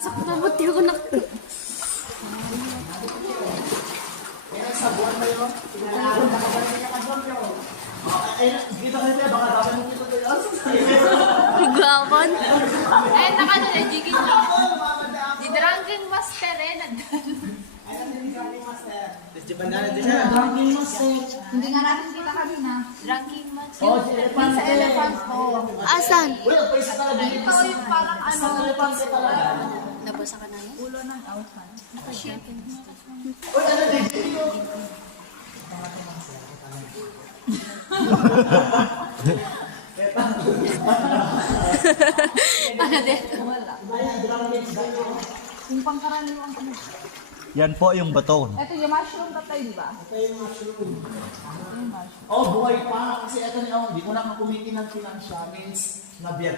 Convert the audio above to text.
Sakit na buti ako na. Sa buwan na yun, pinalalaan na kabalik niya ka-buwan yun. Kita ka nila, baka dapat mo kita tayo. Gawon. Eh, nakadala, jigin niyo. Di drunken master eh, Drunken master. Hindi nga natin kita kanina. Drunken master. Oh, si Elephant. Sa elephant, oh. Asan? Uy, pwede talaga. Ito yung parang ano. Sa elephant talaga. Nabasa ka na yun? Ulo ng elephant. Nakashare. Uy, ano din? Dito. Ano din? Wala. Yung pangkaraniwang ano. Yan po yung baton. Ito yung mushroom tatay, di ba? Oh, buhay pa. Kasi ito niya, hindi ko na kumitin ng financial means na